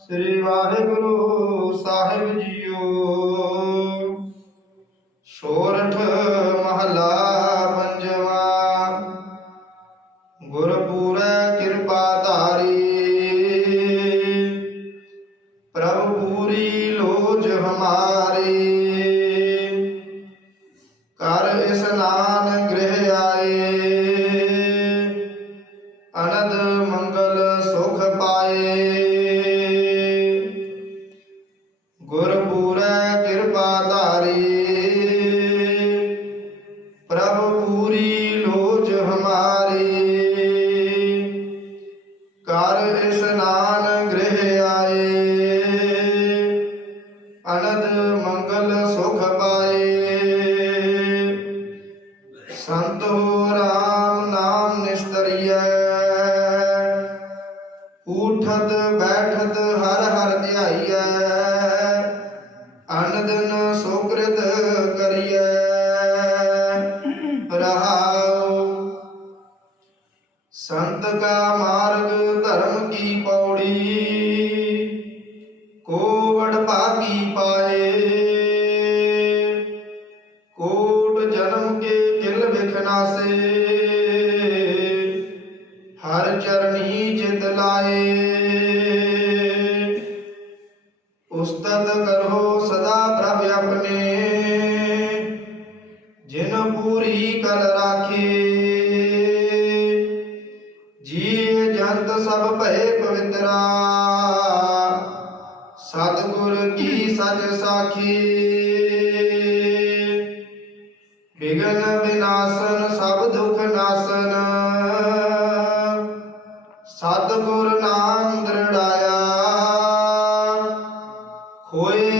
ਸ੍ਰੀ ਵਾਹਿਗੁਰੂ ਸਾਹਿਬ JIO. ਸੋਰਠ ਮਹਲਾ ਪੰਜਵਾ। ਗੁਰ ਆਏ। ਅਨੰਦ ਮੰਗਲ ਸੁਖ ਪਾਏ। ਸੰਤ ਹੋ ਰਾਮ ਨਾਮ ਨਿਸਤਰੀਐ। ਉਠਤ ਬੈਠਤ ਹਰ ਹਰ ਧਿਆਈਐ। ਅਨ ਦਿਨ ਸੁਕ੍ਰਿਤ ਕਰੀਐ। ਰਹਾਉ। ਸੰਤ ਕਾ ਮਾਰਗ ਧਰਮ ਕੀ ਪੌੜੀ। ਕਿਲ ਹਰ ਚਰਨੀ ਜਿਤ ਲਾਏ ਉਸਤਤ ਕਰੋ ਸਦਾ ਪ੍ਰਭ ਆਪਣੇ। ਜਿਨ ਪੂਰੀ ਕਲ ਰਾਖੇ। ਜੀ ਜੰਤ ਸਭ ਭਏ ਪਵਿੱਤਰਾ। ਸਤਿਗੁਰ ਕੀ ਸਚ ਸਾਖੀ। ਸਤਿਗੁਰ ਨਾਮ ਦ੍ਰਿੜਾਇਆ ਹੋਏ